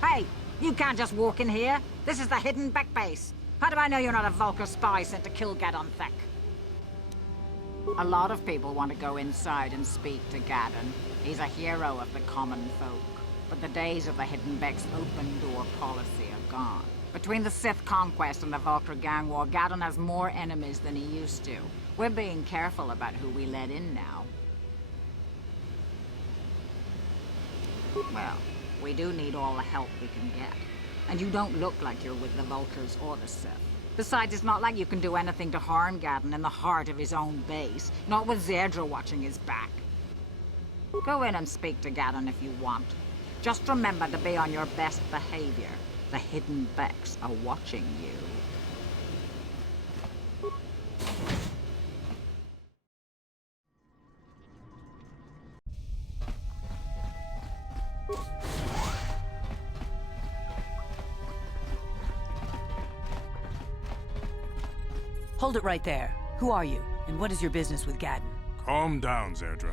Hey, you can't just walk in here. This is the hidden back base. How do I know you're not a Vulcar spy sent to kill Gadon Thek? A lot of people want to go inside and speak to Gadon. He's a hero of the common folk. But the days of the Hidden Beck's open-door policy are gone. Between the Sith conquest and the Vulcar gang war, Gadon has more enemies than he used to. We're being careful about who we let in now. Well, we do need all the help we can get. And you don't look like you're with the Vulcars or the Sith. Besides, it's not like you can do anything to harm Gadon in the heart of his own base. Not with Zerdra watching his back. Go in and speak to Gadon if you want. Just remember to be on your best behavior. The Hidden Becks are watching you. Hold it right there. Who are you, and what is your business with Gadon? Calm down, Zerdra.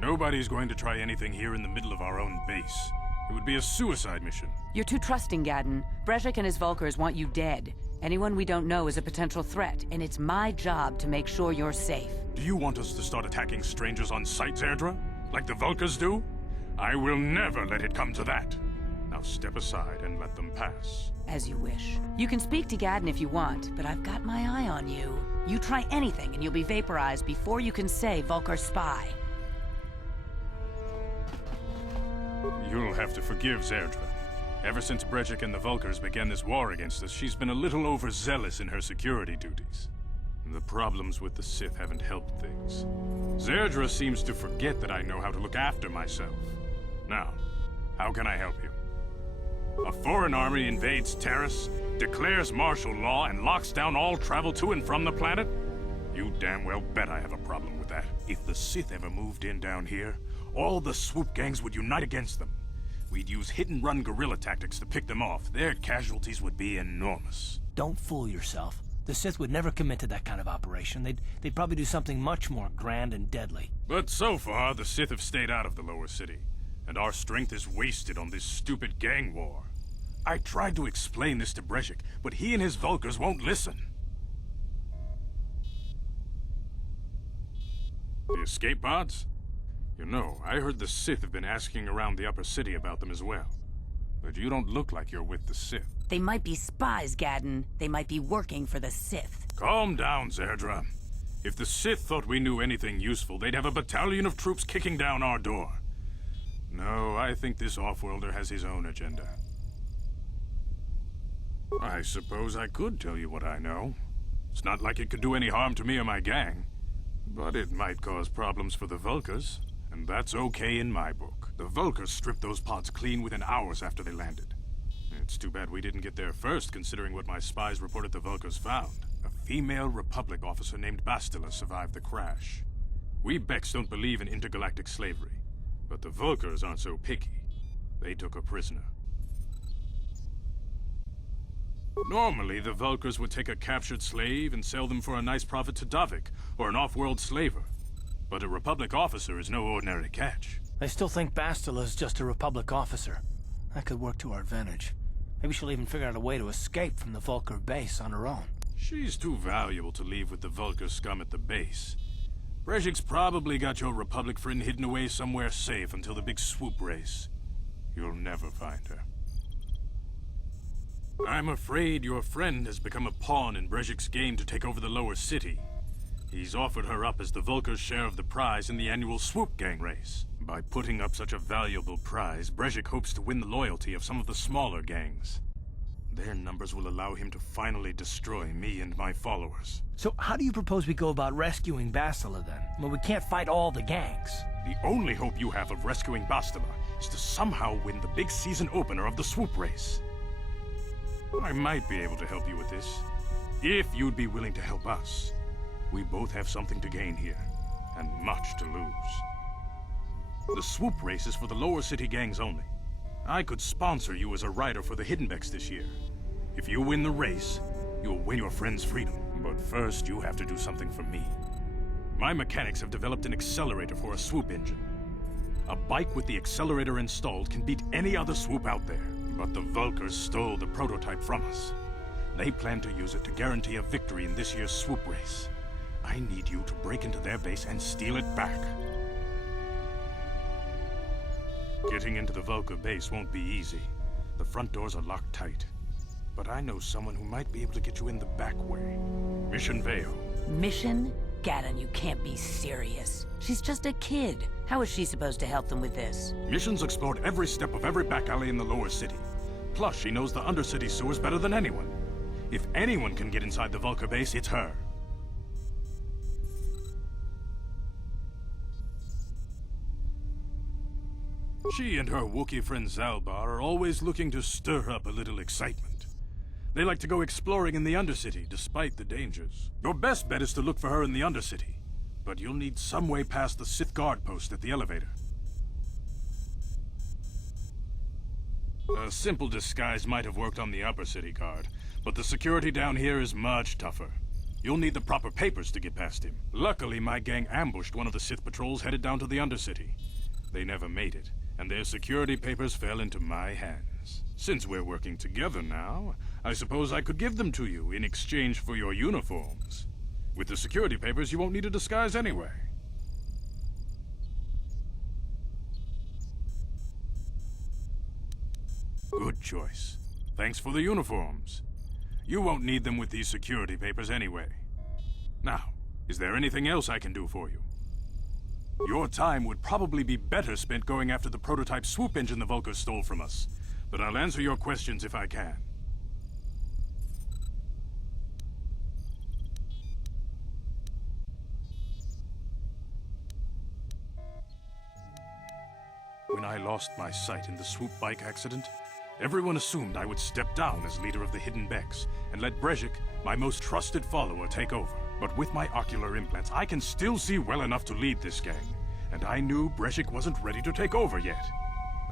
Nobody's going to try anything here in the middle of our own base. It would be a suicide mission. You're too trusting, Gadon. Brezhik and his Vulcars want you dead. Anyone we don't know is a potential threat, and it's my job to make sure you're safe. Do you want us to start attacking strangers on sight, Zerdra? Like the Vulcars do? I will never let it come to that. Now step aside and let them pass. As you wish. You can speak to Gadon if you want, but I've got my eye on you. You try anything and you'll be vaporized before you can say Vulcar spy. You'll have to forgive Zerdra. Ever since Brezhik and the Vulcars began this war against us, she's been a little overzealous in her security duties. The problems with the Sith haven't helped things. Zerdra seems to forget that I know how to look after myself. Now, how can I help you? A foreign army invades Terrace, declares martial law, and locks down all travel to and from the planet? You damn well bet I have a problem with that. If the Sith ever moved in down here, all the swoop gangs would unite against them. We'd use hit-and-run guerrilla tactics to pick them off. Their casualties would be enormous. Don't fool yourself. The Sith would never commit to that kind of operation. They'd probably do something much more grand and deadly. But so far, the Sith have stayed out of the lower city, and our strength is wasted on this stupid gang war. I tried to explain this to Brezhik, but he and his Vulcars won't listen. The escape pods? You know, I heard the Sith have been asking around the upper city about them as well. But you don't look like you're with the Sith. They might be spies, Gadon. They might be working for the Sith. Calm down, Zerdra. If the Sith thought we knew anything useful, they'd have a battalion of troops kicking down our door. No, I think this off-worlder has his own agenda. I suppose I could tell you what I know. It's not like it could do any harm to me or my gang. But it might cause problems for the Vulcars, and that's okay in my book. The Vulcars stripped those pods clean within hours after they landed. It's too bad we didn't get there first, considering what my spies reported the Vulcars found. A female Republic officer named Bastila survived the crash. We Becks don't believe in intergalactic slavery, but the Vulcars aren't so picky. They took her prisoner. Normally, the Vulcars would take a captured slave and sell them for a nice profit to Davik, or an off-world slaver. But a Republic officer is no ordinary catch. I still think Bastila's just a Republic officer. That could work to our advantage. Maybe she'll even figure out a way to escape from the Vulcar base on her own. She's too valuable to leave with the Vulcar scum at the base. Brezhik's probably got your Republic friend hidden away somewhere safe until the big swoop race. You'll never find her. I'm afraid your friend has become a pawn in Brezhik's game to take over the lower city. He's offered her up as the Vulcar's share of the prize in the annual swoop gang race. By putting up such a valuable prize, Brezhik hopes to win the loyalty of some of the smaller gangs. Their numbers will allow him to finally destroy me and my followers. So how do you propose we go about rescuing Bastila then? Well, we can't fight all the gangs. The only hope you have of rescuing Bastila is to somehow win the big season opener of the swoop race. I might be able to help you with this, if you'd be willing to help us. We both have something to gain here, and much to lose. The swoop race is for the lower city gangs only. I could sponsor you as a rider for the Hiddenbecks this year. If you win the race, you'll win your friend's freedom. But first, you have to do something for me. My mechanics have developed an accelerator for a swoop engine. A bike with the accelerator installed can beat any other swoop out there. But the Vulkars stole the prototype from us. They plan to use it to guarantee a victory in this year's swoop race. I need you to break into their base and steal it back. Getting into the Vulkar base won't be easy. The front doors are locked tight. But I know someone who might be able to get you in the back way. Mission Veo. Mission? Gaddon, you can't be serious. She's just a kid. How is she supposed to help them with this? Mission's explored every step of every back alley in the lower city. Plus, she knows the undercity sewers better than anyone. If anyone can get inside the Vulkar base, it's her. She and her Wookiee friend Zalbar are always looking to stir up a little excitement. They like to go exploring in the Undercity, despite the dangers. Your best bet is to look for her in the Undercity, but you'll need some way past the Sith guard post at the elevator. A simple disguise might have worked on the Upper City guard, but the security down here is much tougher. You'll need the proper papers to get past him. Luckily, my gang ambushed one of the Sith patrols headed down to the Undercity. They never made it, and their security papers fell into my hands. Since we're working together now, I suppose I could give them to you in exchange for your uniforms. With the security papers, you won't need a disguise anyway. Good choice. Thanks for the uniforms. You won't need them with these security papers anyway. Now, is there anything else I can do for you? Your time would probably be better spent going after the prototype swoop engine the Vulkars stole from us, but I'll answer your questions if I can. When I lost my sight in the swoop bike accident, everyone assumed I would step down as leader of the Hiddenbecks and let Brejik, my most trusted follower, take over. But with my ocular implants, I can still see well enough to lead this gang, and I knew Brejik wasn't ready to take over yet.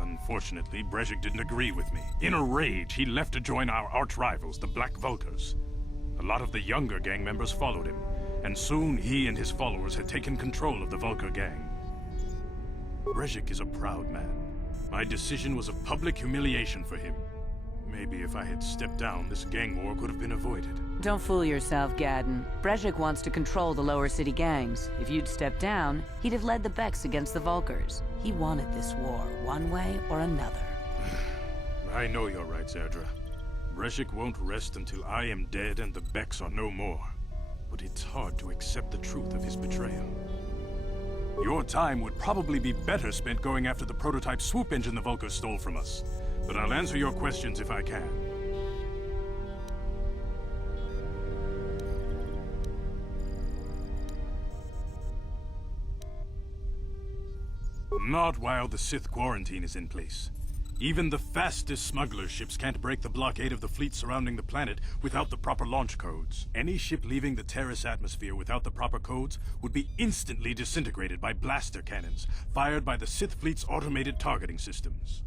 Unfortunately, Brejik didn't agree with me. In a rage, he left to join our arch-rivals, the Black Vulkars. A lot of the younger gang members followed him, and soon he and his followers had taken control of the Vulkar gang. Brejik is a proud man. My decision was a public humiliation for him. Maybe if I had stepped down, this gang war could have been avoided. Don't fool yourself, Gaddon. Brejik wants to control the lower city gangs. If you'd stepped down, he'd have led the Becks against the Vulkars. He wanted this war, one way or another. I know you're right, Zerdra. Brejik won't rest until I am dead and the Becks are no more. But it's hard to accept the truth of his betrayal. Your time would probably be better spent going after the prototype swoop engine the Vulkars stole from us. But I'll answer your questions if I can. Not while the Sith quarantine is in place. Even the fastest smuggler ships can't break the blockade of the fleet surrounding the planet without the proper launch codes. Any ship leaving the Terrace atmosphere without the proper codes would be instantly disintegrated by blaster cannons fired by the Sith fleet's automated targeting systems.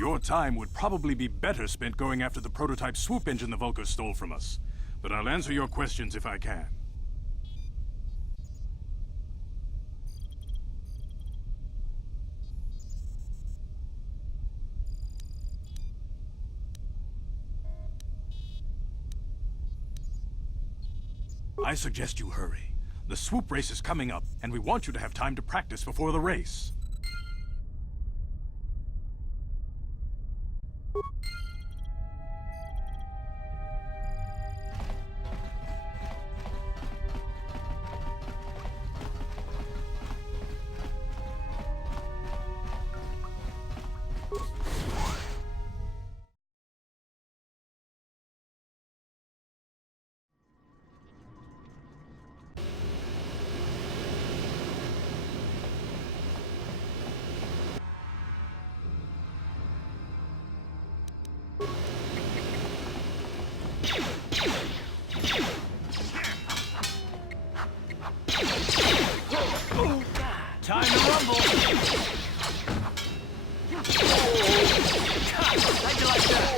Your time would probably be better spent going after the prototype swoop engine the Vulkars stole from us. But I'll answer your questions if I can. I suggest you hurry. The swoop race is coming up, and we want you to have time to practice before the race. Time to rumble! How'd you like that?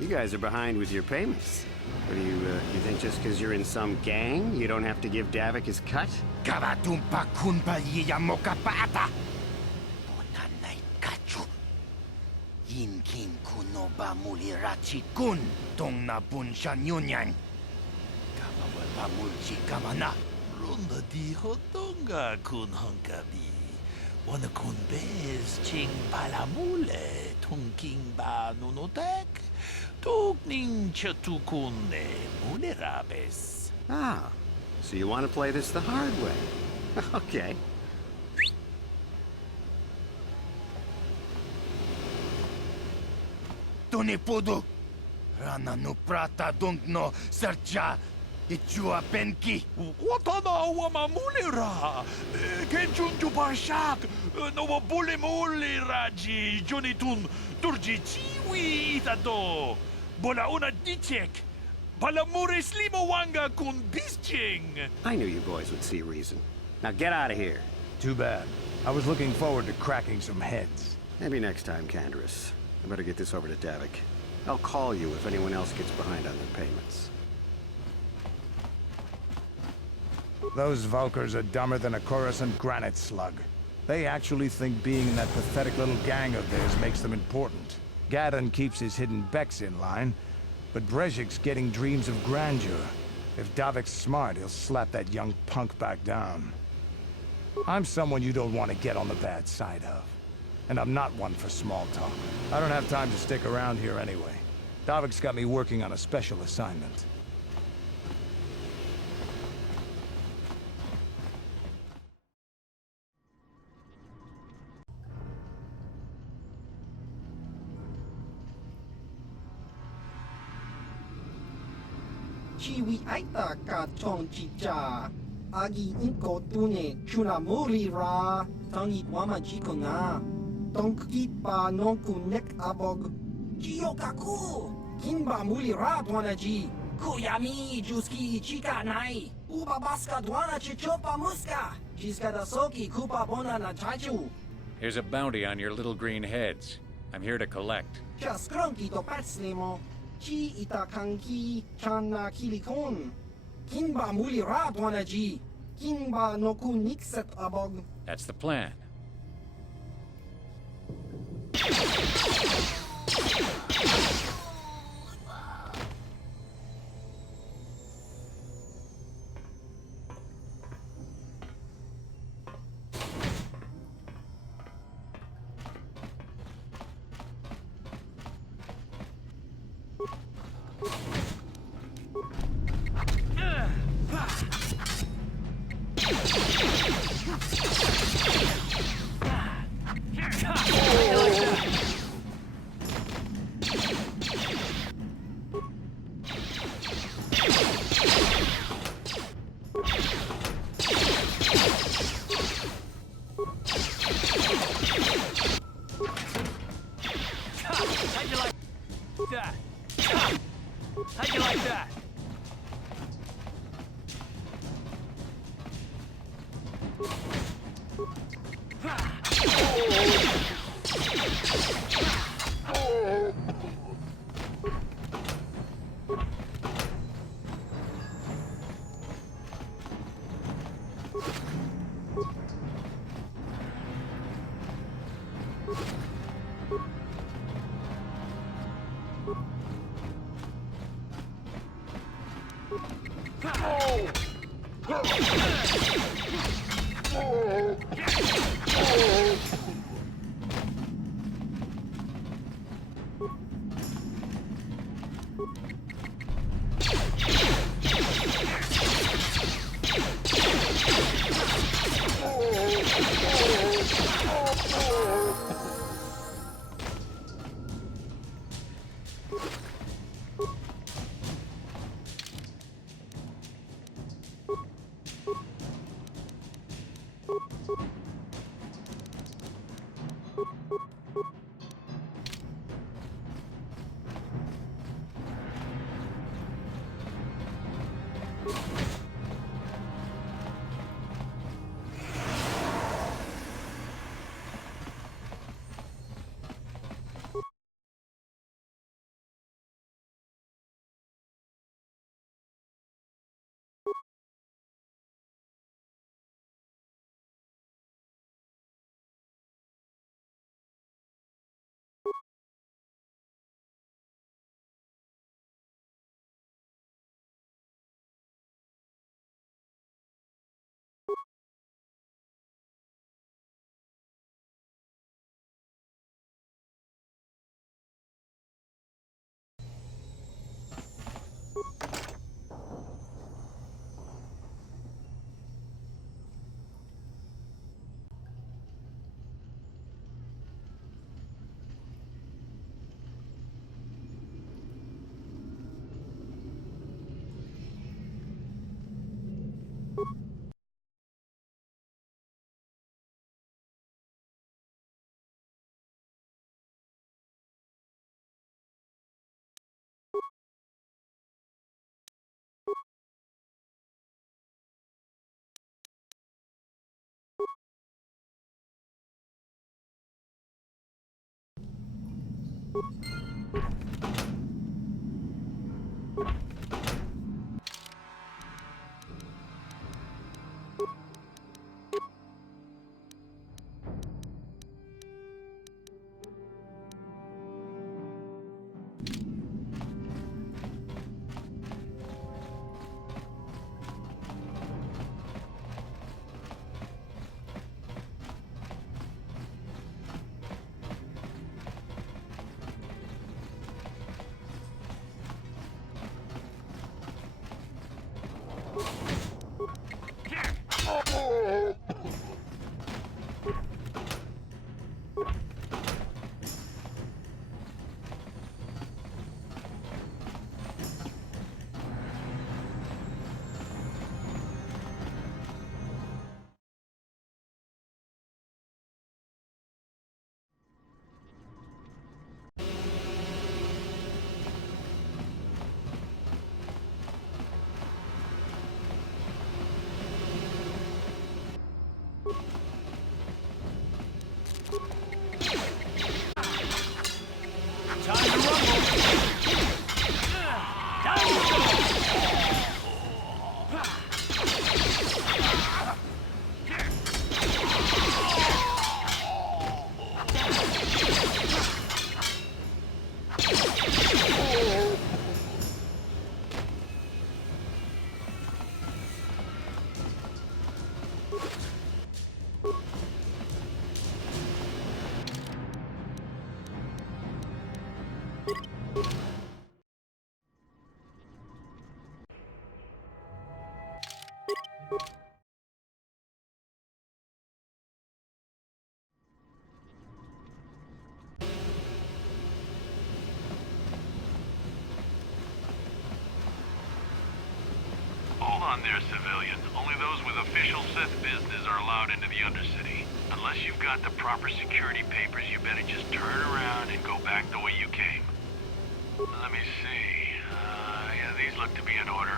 You guys are behind with your payments. What do you think just because you're in some gang, you don't have to give Davik his cut? Karatumpa kunpa yiyamoka paata. Bonanay kachu. Yinkin kuno ba mulirachi kun tong na bunshan yunyan. Kamawal ba mulchi kamana. Runda dijo tonga kun hunkabi. Wana kun bez ching palamule tungking ba nunotek. Tugning chatukune mulerabes. Ah, so you want to play this the hard way. Okay. Tuni pudu. Rana no prata dunk no sercha. Ichua penki. Watana wama mulera. Kenchunju barshak. No bule muleraji. Jonitun turji chiwi itado. Bola una dichek. Palamuris limawanga kun bisching. I knew you boys would see reason. Now get out of here. Too bad. I was looking forward to cracking some heads. Maybe next time, Canderous. I better get this over to Davik. I'll call you if anyone else gets behind on their payments. Those Vulkars are dumber than a Coruscant granite slug. They actually think being in that pathetic little gang of theirs makes them important. Gadon keeps his hidden Becks in line, but Brezhik's getting dreams of grandeur. If Davik's smart, he'll slap that young punk back down. I'm someone you don't want to get on the bad side of. And I'm not one for small talk. I don't have time to stick around here anyway. Davik's got me working on a special assignment. Chiwi aita ka chong chicha. Agi inko tune chunamuri ra. Tangi wama jiko na. Tonki pa nonku nek abog. Jiyokaku. Kinba muli ra dwana ji. Kuyami juski chika nai. Uba baska dwana chichopa muska. Jiska da soki kupa bona na chachu. Here's a bounty on your little green heads. I'm here to collect. Just cronky to patslimo. Chi ita kanki chana kilikon. Kinba muli ra dwana ji. Kinba noku nikset abog. That's the plan. How'd you like that? on there, civilian. Only those with official Sith business are allowed into the Undercity. Unless you've got the proper security papers, you better just turn around and go back the way you came. Let me see. Yeah, these look to be in order.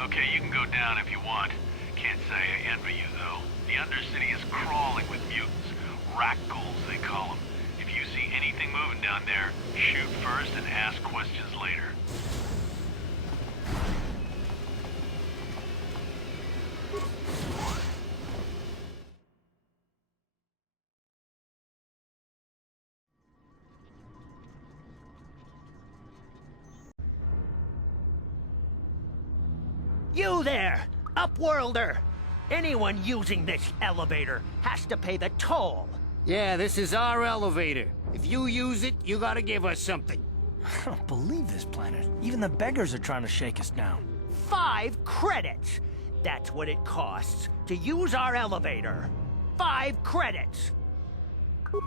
Okay, you can go down if you want. Can't say I envy you, though. The Undercity is crawling with mutants. Rat-ghouls, they call them. If you see anything moving down there, shoot first and ask questions later. You there, Upworlder! Anyone using this elevator has to pay the toll. Yeah, this is our elevator. If you use it, you gotta give us something. I don't believe this planet. Even the beggars are trying to shake us down. 5 credits! That's what it costs to use our elevator. 5 credits!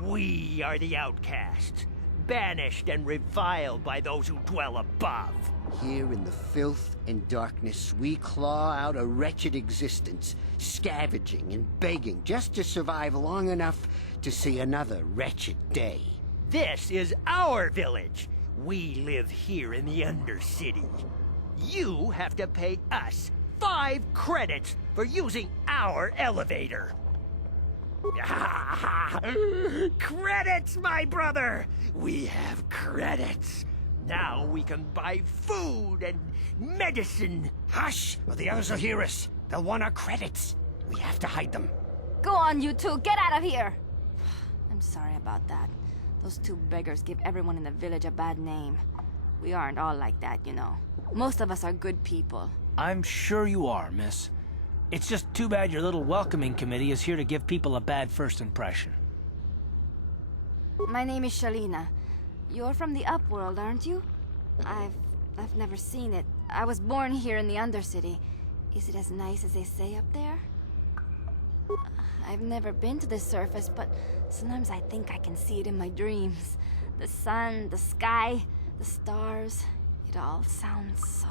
We are the outcasts. banished and reviled by those who dwell above. Here in the filth and darkness, we claw out a wretched existence, scavenging and begging just to survive long enough to see another wretched day. This is our village. We live here in the Undercity. You have to pay us 5 credits for using our elevator. Credits, my brother! We have credits. Now we can buy food and medicine. Hush, or the others will hear us. They'll want our credits. We have to hide them. Go on, you two. Get out of here. I'm sorry about that. Those 2 beggars give everyone in the village a bad name. We aren't all like that, you know. Most of us are good people. I'm sure you are, miss. It's just too bad your little welcoming committee is here to give people a bad first impression. My name is Shalina. You're from the Upworld, aren't you? I've never seen it. I was born here in the Undercity. Is it as nice as they say up there? I've never been to the surface, but sometimes I think I can see it in my dreams. The sun, the sky, the stars. It all sounds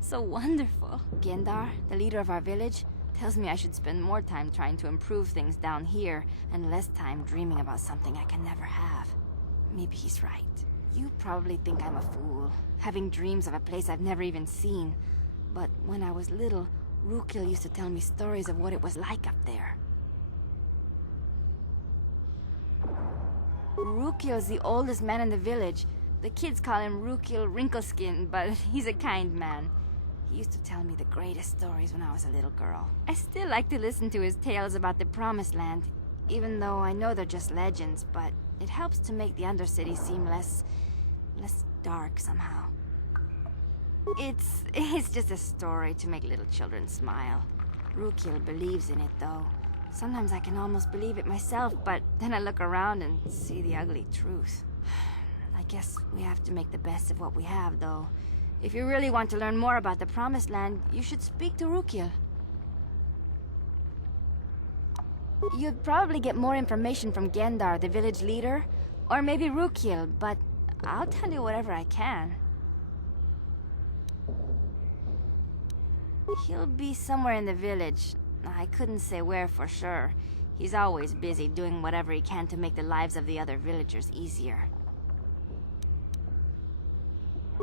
so wonderful. Gendar, the leader of our village, tells me I should spend more time trying to improve things down here and less time dreaming about something I can never have. Maybe he's right. You probably think I'm a fool, having dreams of a place I've never even seen. But when I was little, Rukil used to tell me stories of what it was like up there. Rukil's the oldest man in the village. The kids call him Rukil Wrinkleskin, but he's a kind man. He used to tell me the greatest stories when I was a little girl. I still like to listen to his tales about the Promised Land, even though I know they're just legends, but it helps to make the Undercity seem less dark somehow. It's just a story to make little children smile. Rukil believes in it, though. Sometimes I can almost believe it myself, but then I look around and see the ugly truth. I guess we have to make the best of what we have, though. If you really want to learn more about the Promised Land, you should speak to Rukil. You'd probably get more information from Gendar, the village leader, or maybe Rukil, but I'll tell you whatever I can. He'll be somewhere in the village. I couldn't say where for sure. He's always busy doing whatever he can to make the lives of the other villagers easier.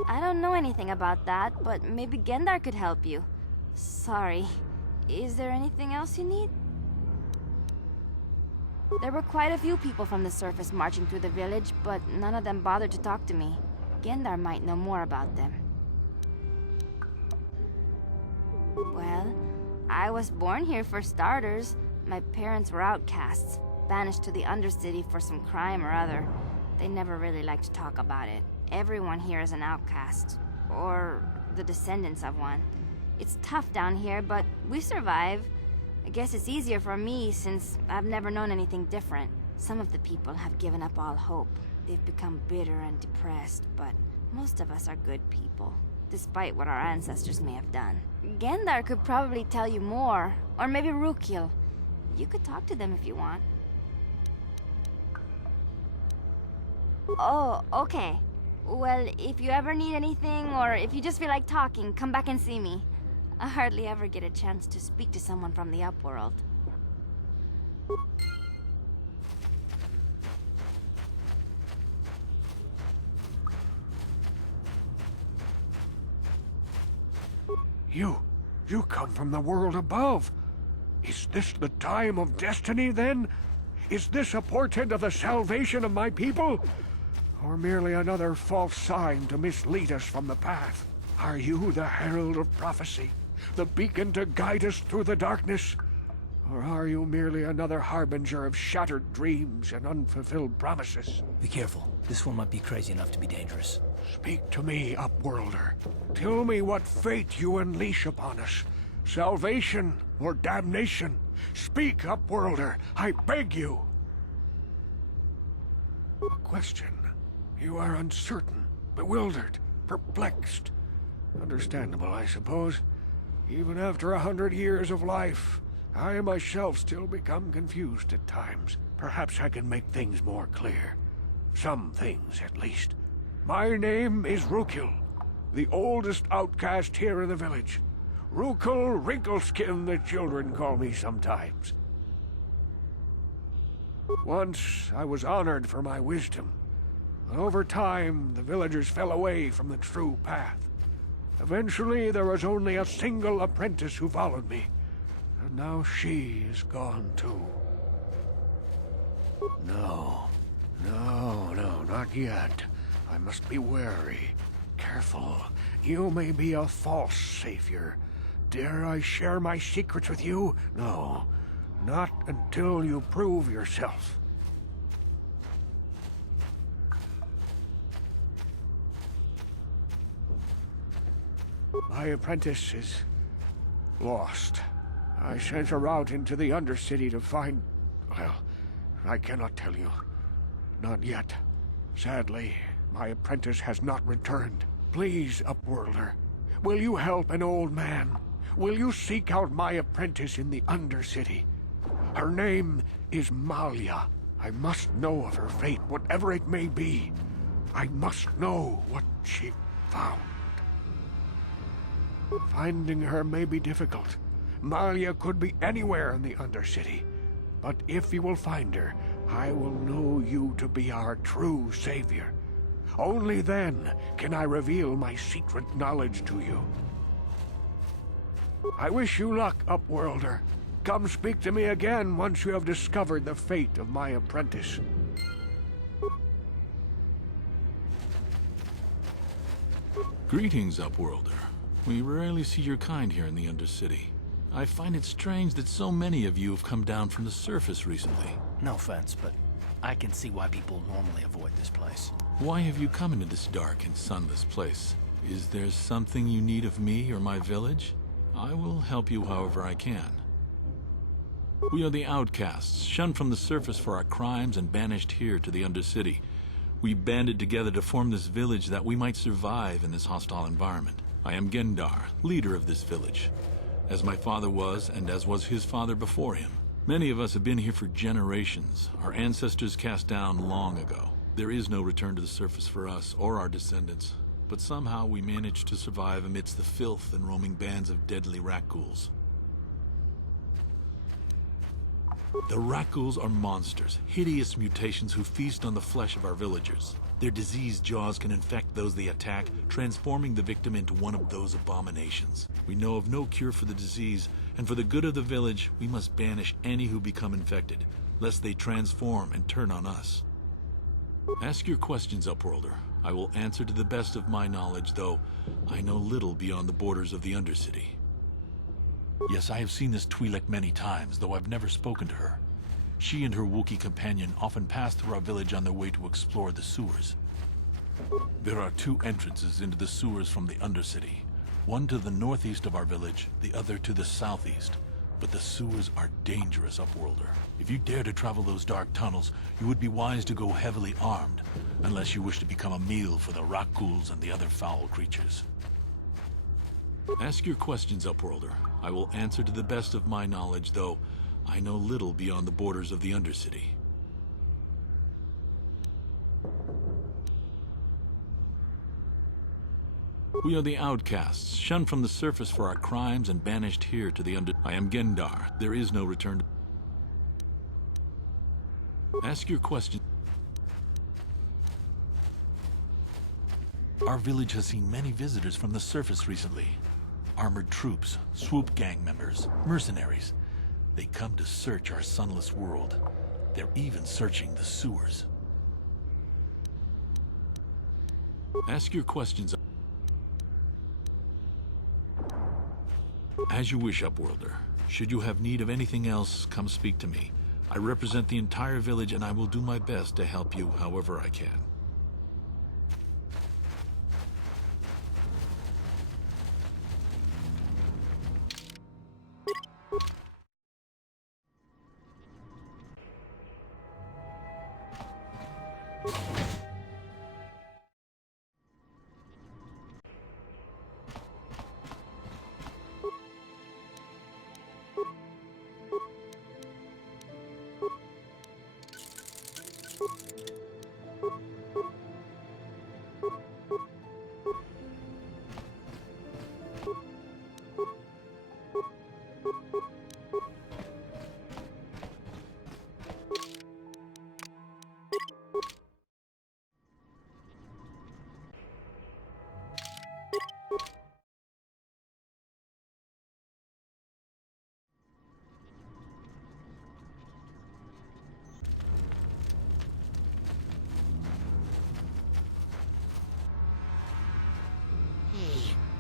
I don't know anything about that, but maybe Gendar could help you. Sorry. Is there anything else you need? There were quite a few people from the surface marching through the village, but none of them bothered to talk to me. Gendar might know more about them. Well, I was born here for starters. My parents were outcasts, banished to the Undercity for some crime or other. They never really liked to talk about it. Everyone here is an outcast, or the descendants of one. It's tough down here, but we survive. I guess it's easier for me since I've never known anything different. Some of the people have given up all hope. They've become bitter and depressed, but most of us are good people, despite what our ancestors may have done. Gendar could probably tell you more, or maybe Rukil. You could talk to them if you want. Oh, okay. Well, if you ever need anything, or if you just feel like talking, come back and see me. I hardly ever get a chance to speak to someone from the Upworld. You come from the world above. Is this the time of destiny, then? Is this a portent of the salvation of my people? Or merely another false sign to mislead us from the path? Are you the herald of prophecy, the beacon to guide us through the darkness? Or are you merely another harbinger of shattered dreams and unfulfilled promises? Be careful. This one might be crazy enough to be dangerous. Speak to me, Upworlder. Tell me what fate you unleash upon us. Salvation or damnation? Speak, Upworlder, I beg you. A question. You are uncertain, bewildered, perplexed. Understandable, I suppose. Even after 100 years of life, I myself still become confused at times. Perhaps I can make things more clear. Some things, at least. My name is Rukil, the oldest outcast here in the village. Rukil Wrinkleskin, the children call me sometimes. Once I was honored for my wisdom. Over time, the villagers fell away from the true path. Eventually, there was only a single apprentice who followed me. And now she is gone too. No, not yet. I must be wary. Careful. You may be a false savior. Dare I share my secrets with you? No, not until you prove yourself. My apprentice is lost. I sent her out into the Undercity to find... well, I cannot tell you. Not yet. Sadly, my apprentice has not returned. Please, Upworlder, will you help an old man? Will you seek out my apprentice in the Undercity? Her name is Malia. I must know of her fate, whatever it may be. I must know what she found. Finding her may be difficult. Malia could be anywhere in the Undercity. But if you will find her, I will know you to be our true savior. Only then can I reveal my secret knowledge to you. I wish you luck, Upworlder. Come speak to me again once you have discovered the fate of my apprentice. Greetings, Upworlder. We rarely see your kind here in the Undercity. I find it strange that so many of you have come down from the surface recently. No offense, but I can see why people normally avoid this place. Why have you come into this dark and sunless place? Is there something you need of me or my village? I will help you however I can. We are the outcasts, shunned from the surface for our crimes and banished here to the Undercity. We banded together to form this village that we might survive in this hostile environment. I am Gendar, leader of this village, as my father was and as was his father before him. Many of us have been here for generations, our ancestors cast down long ago. There is no return to the surface for us or our descendants, but somehow we managed to survive amidst the filth and roaming bands of deadly rat-ghouls. The rat-ghouls are monsters, hideous mutations who feast on the flesh of our villagers. Their diseased jaws can infect those they attack, transforming the victim into one of those abominations. We know of no cure for the disease, and for the good of the village, we must banish any who become infected, lest they transform and turn on us. Ask your questions, Upworlder. I will answer to the best of my knowledge, though I know little beyond the borders of the Undercity. Yes, I have seen this Twi'lek many times, though I've never spoken to her. She and her Wookiee companion often pass through our village on their way to explore the sewers. There are two entrances into the sewers from the Undercity. One to the northeast of our village, the other to the southeast. But the sewers are dangerous, Upworlder. If you dare to travel those dark tunnels, you would be wise to go heavily armed, unless you wish to become a meal for the rat-ghouls and the other foul creatures. Ask your questions, Upworlder. I will answer to the best of my knowledge, though I know little beyond the borders of the Undercity. We are the outcasts, shunned from the surface for our crimes and banished here to the I am Gendar. There is no return. Ask your question. Our village has seen many visitors from the surface recently. Armored troops, swoop gang members, mercenaries. They come to search our sunless world. They're even searching the sewers. Ask your questions. As you wish, Upworlder. Should you have need of anything else, come speak to me. I represent the entire village, and I will do my best to help you however I can.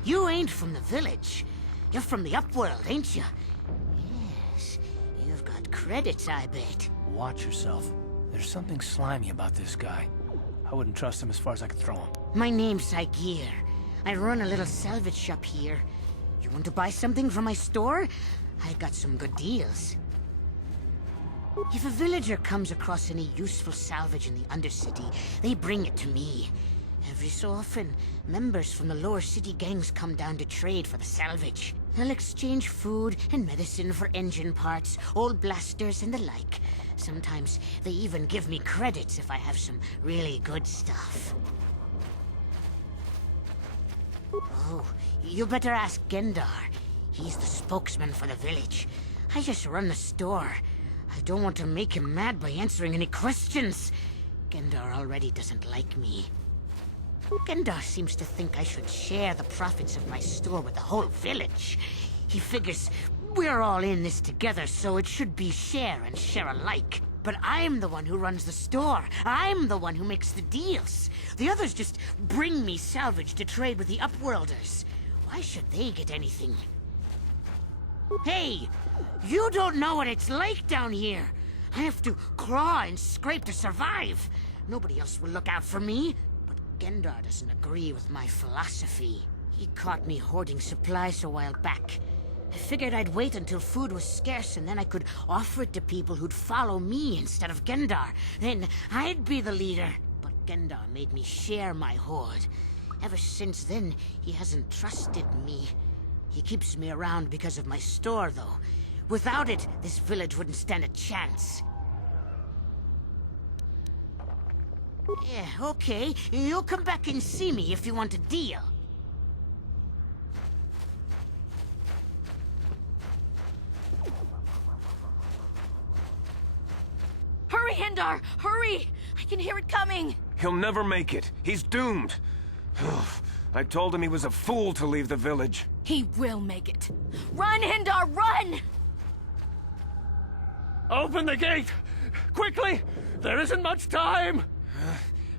You ain't from the village. You're from the upworld, ain't you? Yes, you've got credits, I bet. Watch yourself. There's something slimy about this guy. I wouldn't trust him as far as I could throw him. My name's Saigir. I run a little salvage shop here. You want to buy something from my store? I got some good deals. If a villager comes across any useful salvage in the Undercity, they bring it to me. Every so often, members from the lower city gangs come down to trade for the salvage. They'll exchange food and medicine for engine parts, old blasters, and the like. Sometimes they even give me credits if I have some really good stuff. Oh, you better ask Gendar. He's the spokesman for the village. I just run the store. I don't want to make him mad by answering any questions. Gendar already doesn't like me. Gendar seems to think I should share the profits of my store with the whole village. He figures we're all in this together, so it should be share and share alike. But I'm the one who runs the store. I'm the one who makes the deals. The others just bring me salvage to trade with the Upworlders. Why should they get anything? Hey! You don't know what it's like down here. I have to claw and scrape to survive. Nobody else will look out for me. But Gendar doesn't agree with my philosophy. He caught me hoarding supplies a while back. I figured I'd wait until food was scarce and then I could offer it to people who'd follow me instead of Gendar. Then I'd be the leader. But Gendar made me share my hoard. Ever since then, he hasn't trusted me. He keeps me around because of my store, though. Without it, this village wouldn't stand a chance. Yeah, okay. You'll come back and see me if you want a deal. Hurry, Hendar! Hurry! I can hear it coming! He'll never make it. He's doomed. I told him he was a fool to leave the village. He will make it. Run, Hendar, run! Open the gate! Quickly! There isn't much time!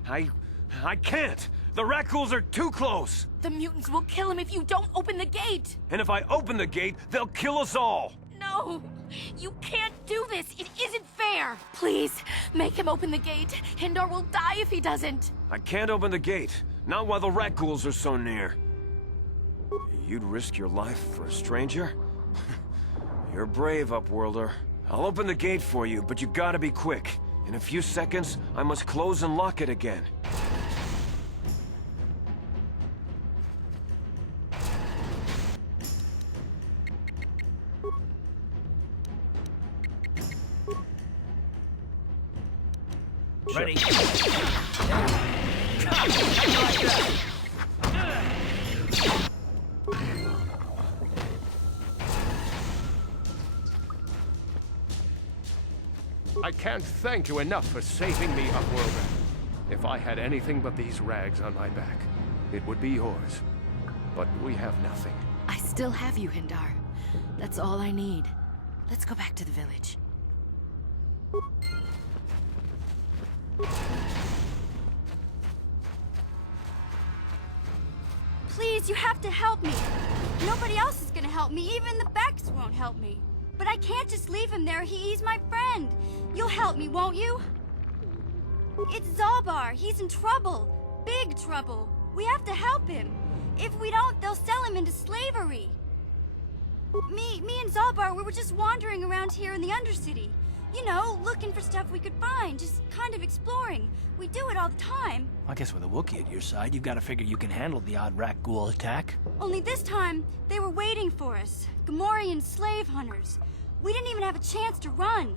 I can't! The Rakghouls are too close! The mutants will kill him if you don't open the gate! And if I open the gate, they'll kill us all! No! You can't do this! It isn't fair! Please, make him open the gate. Hendar will die if he doesn't. I can't open the gate. Not while the Rakghouls are so near. You'd risk your life for a stranger? You're brave, Upworlder. I'll open the gate for you, but you gotta be quick. In a few seconds, I must close and lock it again. Ready? I can't thank you enough for saving me, Upworlder. If I had anything but these rags on my back, it would be yours. But we have nothing. I still have you, Hendar. That's all I need. Let's go back to the village. Please, you have to help me. Nobody else is gonna help me. Even the Becks won't help me. But I can't just leave him there. He's my friend. You'll help me, won't you? It's Zalbar. He's in trouble. Big trouble. We have to help him. If we don't, they'll sell him into slavery. Me and Zalbar, we were just wandering around here in the Undercity. You know, looking for stuff we could find, just kind of exploring. We do it all the time. I guess with a Wookiee at your side, you've got to figure you can handle the odd Rakghoul attack. Only this time, they were waiting for us. Gamorrean slave hunters. We didn't even have a chance to run.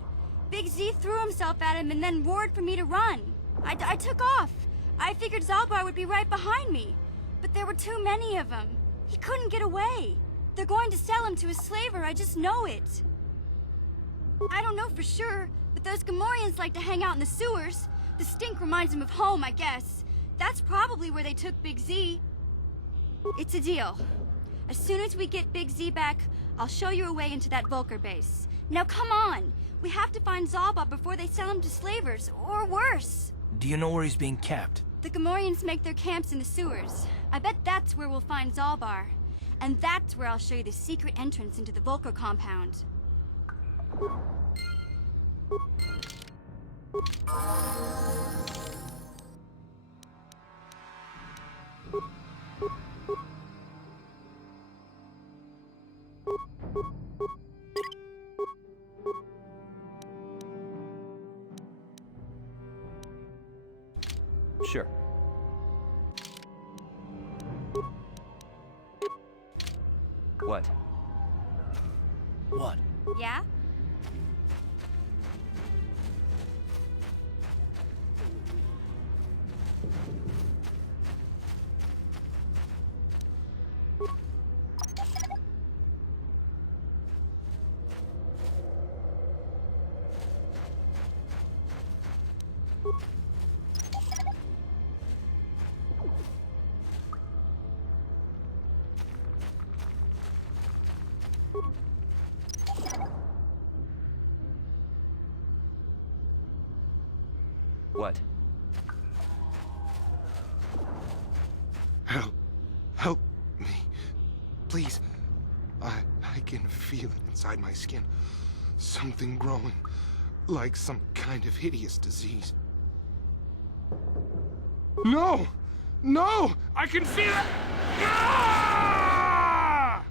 Big Z threw himself at him and then roared for me to run. I took off. I figured Zalbar would be right behind me. But there were too many of them. He couldn't get away. They're going to sell him to a slaver, I just know it. I don't know for sure, but those Gamorreans like to hang out in the sewers. The stink reminds them of home, I guess. That's probably where they took Big Z. It's a deal. As soon as we get Big Z back, I'll show you a way into that Vulcar base. Now come on! We have to find Zalbar before they sell him to slavers, or worse. Do you know where he's being kept? The Gamorreans make their camps in the sewers. I bet that's where we'll find Zalbar. And that's where I'll show you the secret entrance into the Volker compound. Sure. What? What? Yeah? What? Help me. Please. I can feel it inside my skin. Something growing. Like some kind of hideous disease. No! No! I can feel it! Ah!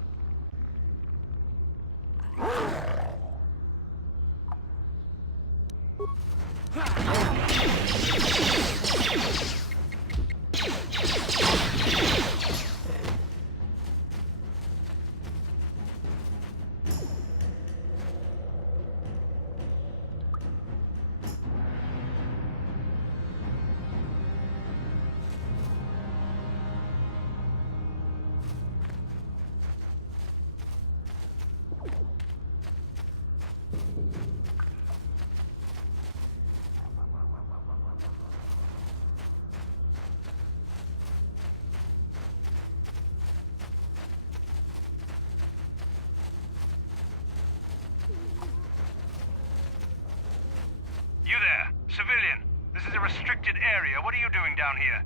You there, civilian. This is a restricted area. What are you doing down here?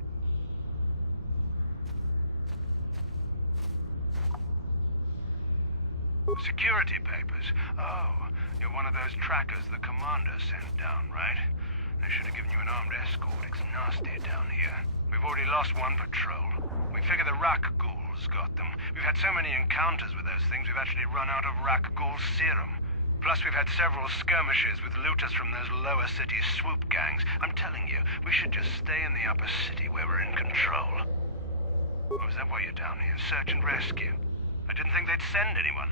Security papers. Oh, you're one of those trackers the commander sent down, right? They should have given you an armed escort. It's nasty down here. We've already lost one patrol. We figure the Rak ghouls got them. We've had so many encounters with those things, we've actually run out of Rak ghoul serum. Plus, we've had several skirmishes with looters from those lower city swoop gangs. I'm telling you, we should just stay in the upper city where we're in control. Oh, is that why you're down here? Search and rescue? I didn't think they'd send anyone.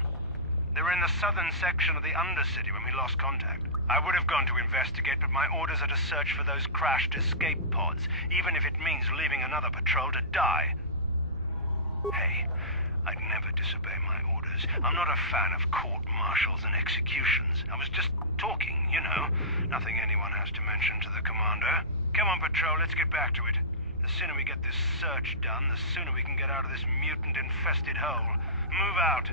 They were in the southern section of the Undercity when we lost contact. I would have gone to investigate, but my orders are to search for those crashed escape pods, even if it means leaving another patrol to die. Hey, I'd never disobey my orders. I'm not a fan of court-martials and executions. I was just talking, you know. Nothing anyone has to mention to the commander. Come on, patrol, let's get back to it. The sooner we get this search done, the sooner we can get out of this mutant-infested hole. Move out.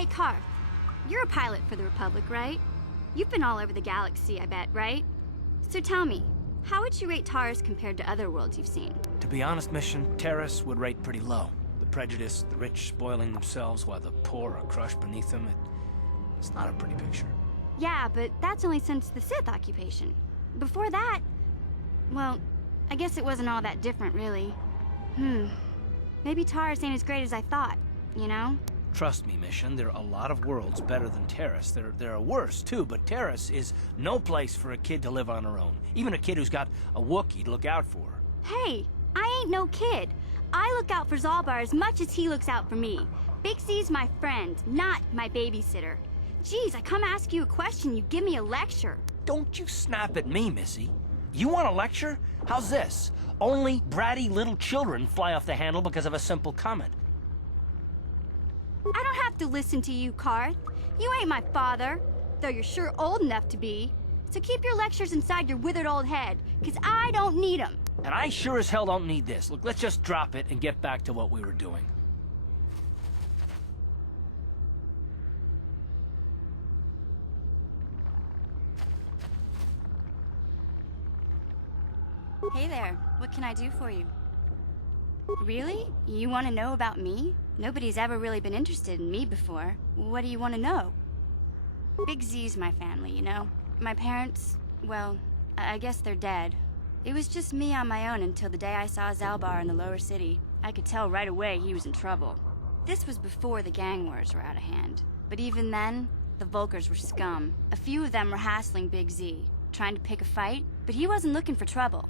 Hey, Karth. You're a pilot for the Republic, right? You've been all over the galaxy, I bet, right? So tell me, how would you rate Taurus compared to other worlds you've seen? To be honest, Mission, Terrace would rate pretty low. The prejudice, the rich spoiling themselves while the poor are crushed beneath them, it's not a pretty picture. Yeah, but that's only since the Sith occupation. Before that, well, I guess it wasn't all that different, really. Maybe Taurus ain't as great as I thought, you know? Trust me, Mission, there are a lot of worlds better than Terrace. There are worse, too, but Terrace is no place for a kid to live on her own. Even a kid who's got a Wookiee to look out for. Hey, I ain't no kid. I look out for Zalbar as much as he looks out for me. Big Z's my friend, not my babysitter. Geez, I come ask you a question, you give me a lecture. Don't you snap at me, Missy. You want a lecture? How's this? Only bratty little children fly off the handle because of a simple comment. I don't have to listen to you, Karth. You ain't my father, though you're sure old enough to be. So keep your lectures inside your withered old head, 'cause I don't need 'em. And I sure as hell don't need this. Look, let's just drop it and get back to what we were doing. Hey there, what can I do for you? Really? You want to know about me? Nobody's ever really been interested in me before. What do you want to know? Big Z's my family, you know? My parents, well, I guess they're dead. It was just me on my own until the day I saw Zalbar in the lower city. I could tell right away he was in trouble. This was before the gang wars were out of hand. But even then, the Vulkars were scum. A few of them were hassling Big Z, trying to pick a fight, but he wasn't looking for trouble.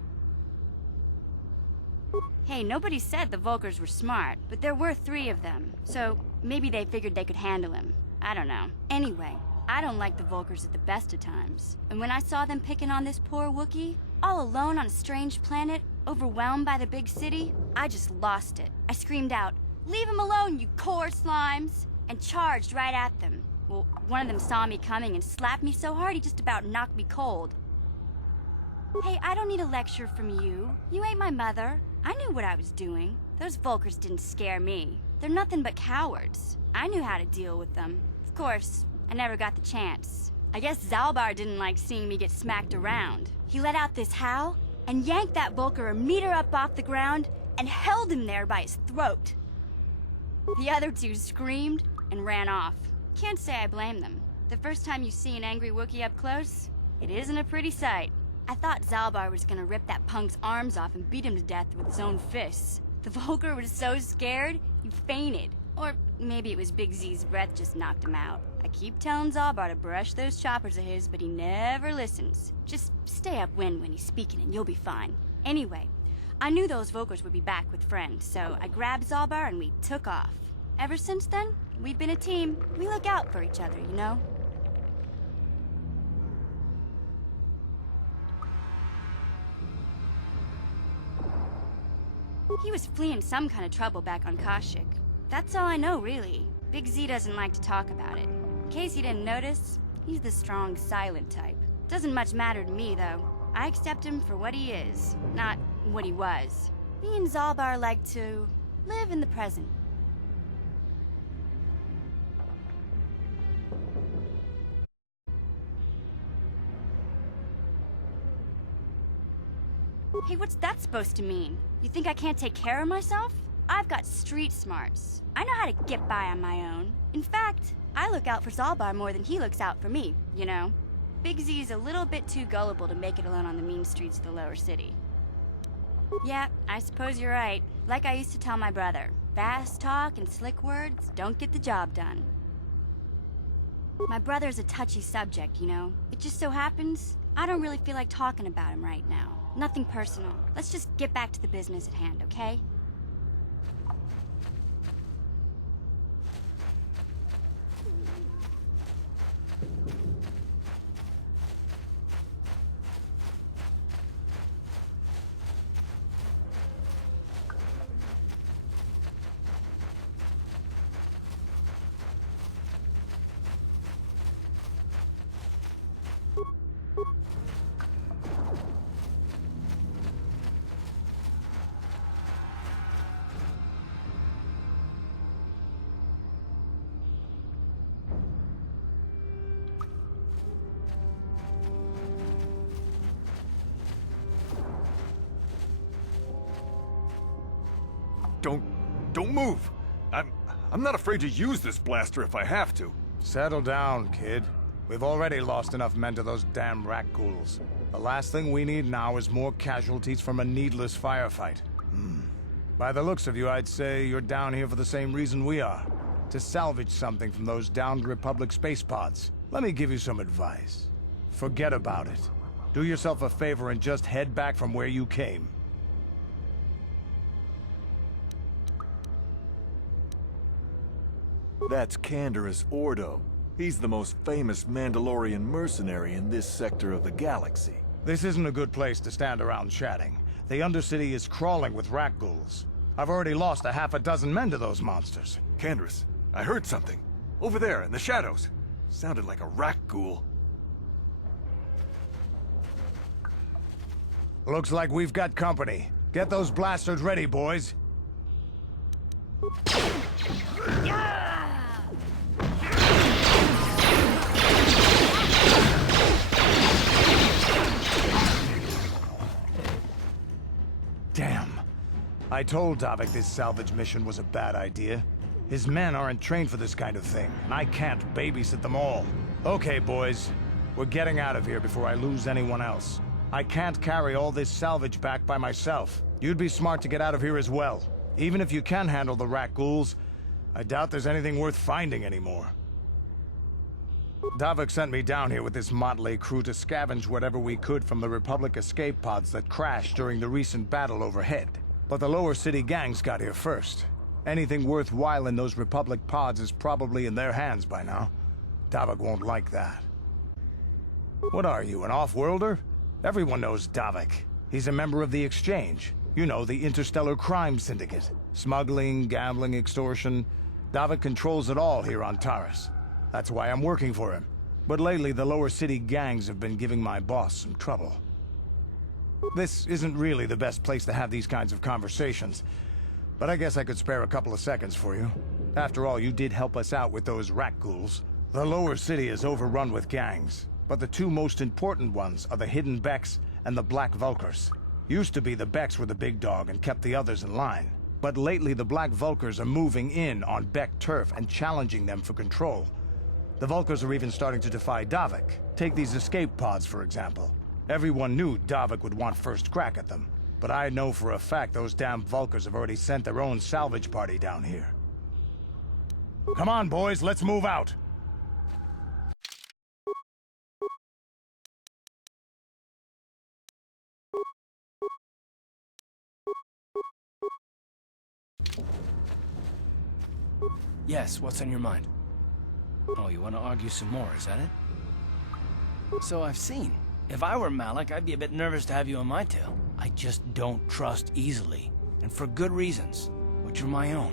Hey, nobody said the Vulkars were smart, but there were 3 of them, so maybe they figured they could handle him. I don't know. Anyway, I don't like the Vulkars at the best of times. And when I saw them picking on this poor Wookiee, all alone on a strange planet, overwhelmed by the big city, I just lost it. I screamed out, "Leave him alone, you core slimes!" and charged right at them. Well, one of them saw me coming and slapped me so hard he just about knocked me cold. Hey, I don't need a lecture from you. You ain't my mother. I knew what I was doing. Those Vulkars didn't scare me. They're nothing but cowards. I knew how to deal with them. Of course, I never got the chance. I guess Zalbar didn't like seeing me get smacked around. He let out this howl and yanked that Vulkar a meter up off the ground and held him there by his throat. The other 2 screamed and ran off. Can't say I blame them. The first time you see an angry Wookiee up close, it isn't a pretty sight. I thought Zalbar was gonna rip that punk's arms off and beat him to death with his own fists. The Vulkar was so scared, he fainted. Or maybe it was Big Z's breath just knocked him out. I keep telling Zalbar to brush those choppers of his, but he never listens. Just stay upwind when he's speaking and you'll be fine. Anyway, I knew those Vulkars would be back with friends, so I grabbed Zalbar and we took off. Ever since then, we've been a team. We look out for each other, you know? He was fleeing some kind of trouble back on Kashyyyk. That's all I know, really. Big Z doesn't like to talk about it. In case you didn't notice, he's the strong, silent type. Doesn't much matter to me, though. I accept him for what he is, not what he was. Me and Zalbar like to live in the present. Hey, what's that supposed to mean? You think I can't take care of myself? I've got street smarts. I know how to get by on my own. In fact, I look out for Zalbar more than he looks out for me, you know? Big Z's a little bit too gullible to make it alone on the mean streets of the lower city. Yeah, I suppose you're right. Like I used to tell my brother, fast talk and slick words don't get the job done. My brother's a touchy subject, you know? It just so happens, I don't really feel like talking about him right now. Nothing personal. Let's just get back to the business at hand, okay? Don't move! I'm not afraid to use this blaster if I have to. Settle down, kid. We've already lost enough men to those damn rat ghouls. The last thing we need now is more casualties from a needless firefight. By the looks of you, I'd say you're down here for the same reason we are. To salvage something from those downed Republic space pods. Let me give you some advice. Forget about it. Do yourself a favor and just head back from where you came. That's Canderous Ordo. He's the most famous Mandalorian mercenary in this sector of the galaxy. This isn't a good place to stand around chatting. The Undercity is crawling with rat ghouls. I've already lost a half a dozen men to those monsters. Canderous, I heard something. Over there, in the shadows. Sounded like a rat ghoul. Looks like we've got company. Get those blasters ready, boys. Damn. I told Davik this salvage mission was a bad idea. His men aren't trained for this kind of thing, and I can't babysit them all. Okay, boys. We're getting out of here before I lose anyone else. I can't carry all this salvage back by myself. You'd be smart to get out of here as well. Even if you can handle the rat ghouls, I doubt there's anything worth finding anymore. Davik sent me down here with this motley crew to scavenge whatever we could from the Republic escape pods that crashed during the recent battle overhead. But the lower city gangs got here first. Anything worthwhile in those Republic pods is probably in their hands by now. Davik won't like that. What are you, an off-worlder? Everyone knows Davik. He's a member of the Exchange. You know, the interstellar crime syndicate. Smuggling, gambling, extortion. Davik controls it all here on Taris. That's why I'm working for him. But lately, the lower city gangs have been giving my boss some trouble. This isn't really the best place to have these kinds of conversations, but I guess I could spare a couple of seconds for you. After all, you did help us out with those rat ghouls. The lower city is overrun with gangs, but the two most important ones are the Hidden Becks and the Black Vulkars. Used to be the Becks were the big dog and kept the others in line. But lately the Black Vulkars are moving in on Beck turf and challenging them for control. The Vulkars are even starting to defy Davik. Take these escape pods, for example. Everyone knew Davik would want first crack at them. But I know for a fact those damn Vulkars have already sent their own salvage party down here. Come on, boys, let's move out! Yes, what's on your mind? Oh, you want to argue some more, is that it? So I've seen. If I were Malik, I'd be a bit nervous to have you on my tail. I just don't trust easily. And for good reasons, which are my own.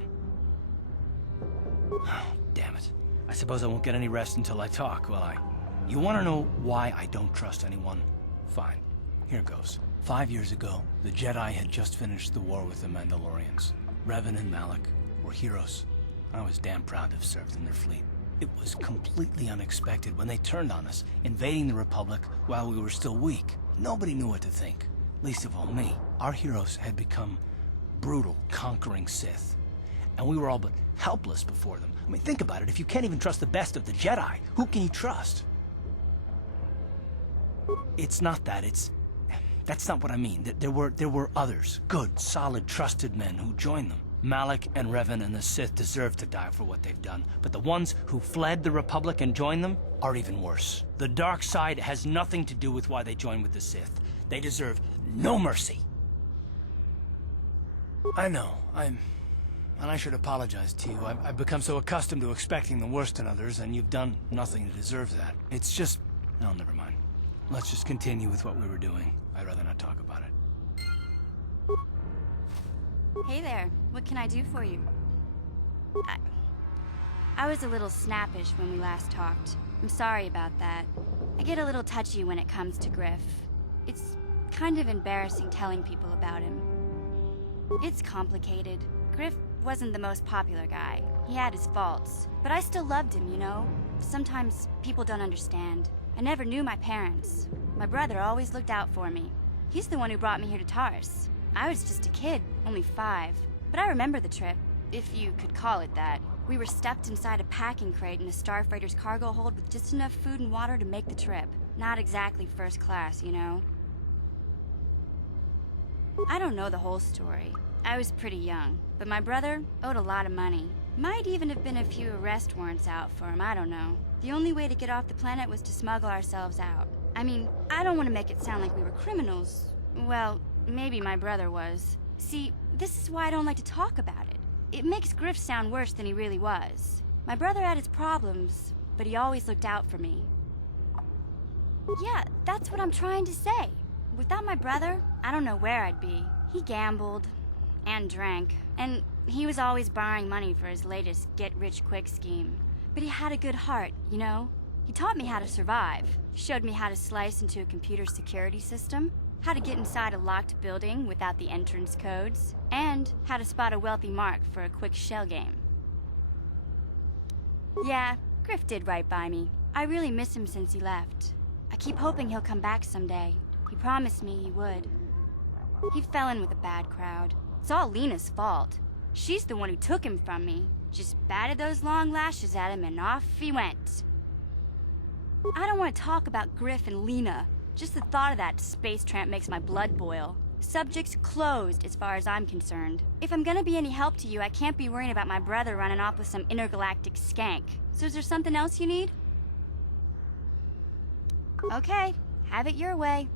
Oh, damn it. I suppose I won't get any rest until I talk, will I? You want to know why I don't trust anyone? Fine. Here goes. 5 years ago, the Jedi had just finished the war with the Mandalorians. Revan and Malik were heroes. I was damn proud to have served in their fleet. It was completely unexpected when they turned on us, invading the Republic while we were still weak. Nobody knew what to think, least of all me. Our heroes had become brutal, conquering Sith, and we were all but helpless before them. I mean, think about it. If you can't even trust the best of the Jedi, who can you trust? It's not that. That's not what I mean. There were others, good, solid, trusted men who joined them. Malik and Revan and the Sith deserve to die for what they've done, but the ones who fled the Republic and joined them are even worse. The dark side has nothing to do with why they joined with the Sith. They deserve no mercy. I know, and I should apologize to you. I've become so accustomed to expecting the worst in others, and you've done nothing to deserve that. It's just... no, never mind. Let's just continue with what we were doing. I'd rather not talk about it. Hey there, what can I do for you? I was a little snappish when we last talked. I'm sorry about that. I get a little touchy when it comes to Griff. It's kind of embarrassing telling people about him. It's complicated. Griff wasn't the most popular guy. He had his faults. But I still loved him, you know? Sometimes people don't understand. I never knew my parents. My brother always looked out for me. He's the one who brought me here to Taris. I was just a kid, only 5. But I remember the trip. if you could call it that. We were stuffed inside a packing crate in a starfreighter's cargo hold with just enough food and water to make the trip. Not exactly first class, you know? I don't know the whole story. I was pretty young, but my brother owed a lot of money. Might even have been a few arrest warrants out for him, I don't know. The only way to get off the planet was to smuggle ourselves out. I mean, I don't want to make it sound like we were criminals. Well, maybe my brother was. See, this is why I don't like to talk about it. It makes Griff sound worse than he really was. My brother had his problems, but he always looked out for me. Yeah, that's what I'm trying to say. Without my brother, I don't know where I'd be. He gambled and drank, and he was always borrowing money for his latest get-rich-quick scheme. But he had a good heart, you know? He taught me how to survive. Showed me how to slice into a computer security system, how to get inside a locked building without the entrance codes, and how to spot a wealthy mark for a quick shell game. Yeah, Griff did right by me. I really miss him since he left. I keep hoping he'll come back someday. He promised me he would. He fell in with a bad crowd. It's all Lena's fault. She's the one who took him from me. Just batted those long lashes at him and off he went. I don't want to talk about Griff and Lena. Just the thought of that space tramp makes my blood boil. Subject's closed as far as I'm concerned. If I'm gonna be any help to you, I can't be worrying about my brother running off with some intergalactic skank. So is there something else you need? Okay, have it your way.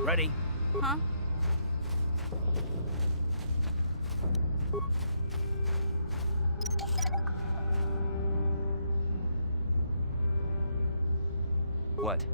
Ready? Huh? What?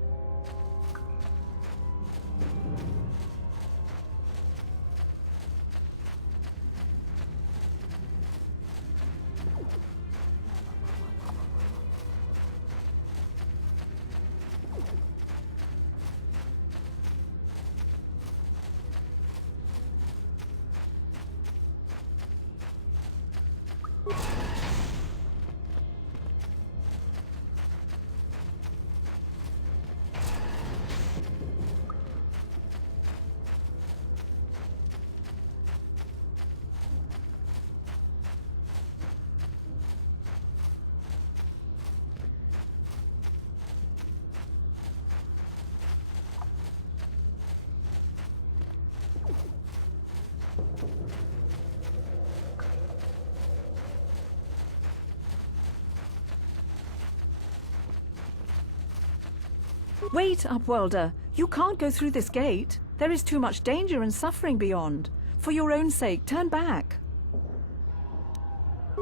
Wait, Upwelder. You can't go through this gate. There is too much danger and suffering beyond. For your own sake, turn back.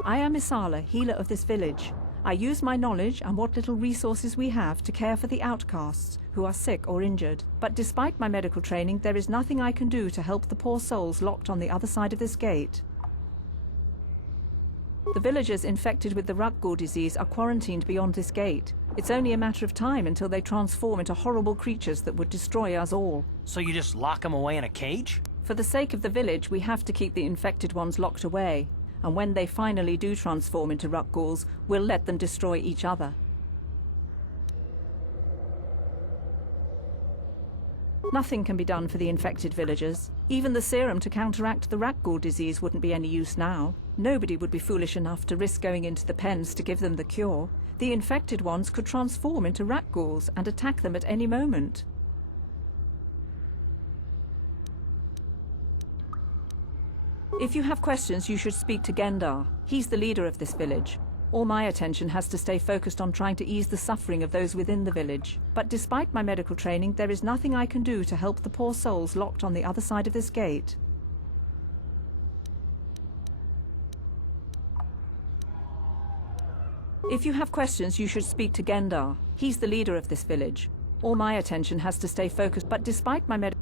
I am Isala, healer of this village. I use my knowledge and what little resources we have to care for the outcasts who are sick or injured. But despite my medical training, there is nothing I can do to help the poor souls locked on the other side of this gate. The villagers infected with the Rukgul disease are quarantined beyond this gate. It's only a matter of time until they transform into horrible creatures that would destroy us all. So you just lock them away in a cage? For the sake of the village, we have to keep the infected ones locked away. And when they finally do transform into Rukguls, we'll let them destroy each other. Nothing can be done for the infected villagers. Even the serum to counteract the Rukgul disease wouldn't be any use now. Nobody would be foolish enough to risk going into the pens to give them the cure. The infected ones could transform into Rukguls and attack them at any moment. If you have questions, you should speak to Gendar. He's the leader of this village. All my attention has to stay focused on trying to ease the suffering of those within the village. But despite my medical training, there is nothing I can do to help the poor souls locked on the other side of this gate. If you have questions, you should speak to Gendar. He's the leader of this village. All my attention has to stay focused, but despite my medical...